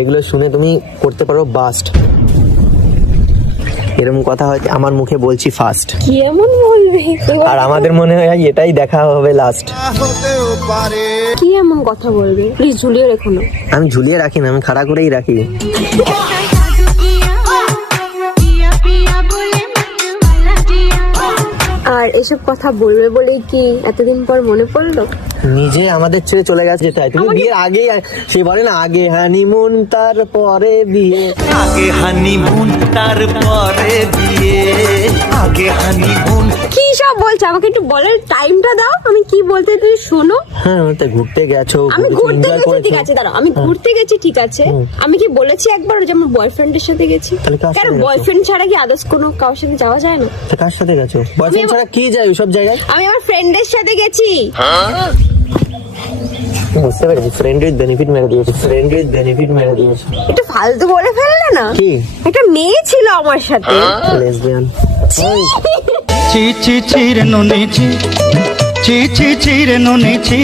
এগুলো শুনে তুমি করতে পারো বাস্ট, এরকম কথা হয় আমার মুখে বলছি ফার্স্ট, কি এমন বলবে? আর আমাদের মনে হয় এটাই দেখা হবে লাস্ট। কি এমন কথা বলবে? প্লিজ ঝুলিয়ে রেখো না। আমি ঝুলিয়ে রাখি না, আমি খাড়া করেই রাখি। আর এসব কথা বলবে বলেই কি এতদিন পর মনে পড়লো? নিজে আমাদের ছেড়ে চলে গেছে যেতে হয়। তুমি বিয়ের আগে, সে বলে না আগে হানিমুন তারপরে বিয়ে, আগে হানিমুন তারপরে বিয়ে, আগে হানিমুন। কি সব বলছো? আমাকে একটু বলার টাইমটা দাও, আমি কি বলতে তুমি শোনো। হ্যাঁ তো ঘুরতে গেছো, আমি ঘুরতে enjoy গেছি করেছো। ঠিক আছে, দাঁড়াও, আমি ঘুরতে গেছি ঠিক আছে। আমি কি বলেছি একবার যে আমার বয়ফ্রেন্ডের সাথে গেছি? তাহলে কার সাথে কেন গেছো? বয়ফ্রেন্ড ছাড়া কি আদার্স কোনো কারোর সাথে যাওয়া যায় না? তো কার সাথে গেছো? বয়ফ্রেন্ড ছাড়া কি যায় ওইসব জায়গায়? আমি আমার ফ্রেন্ডের সাথে গেছি। বুঝতে পেরেছি, ফ্রেন্ড উইথ বেনিফিট মেরে দিয়েছে, ফ্রেন্ড উইথ বেনিফিট মেরে দিয়েছে। একটু ফালতু বলে ফেললে না? কি? একটা মেয়ে ছিল আমার সাথে। লেসবিয়ান। চি চি চি রে নুনি চি, চি চি চি রে নুনি চি।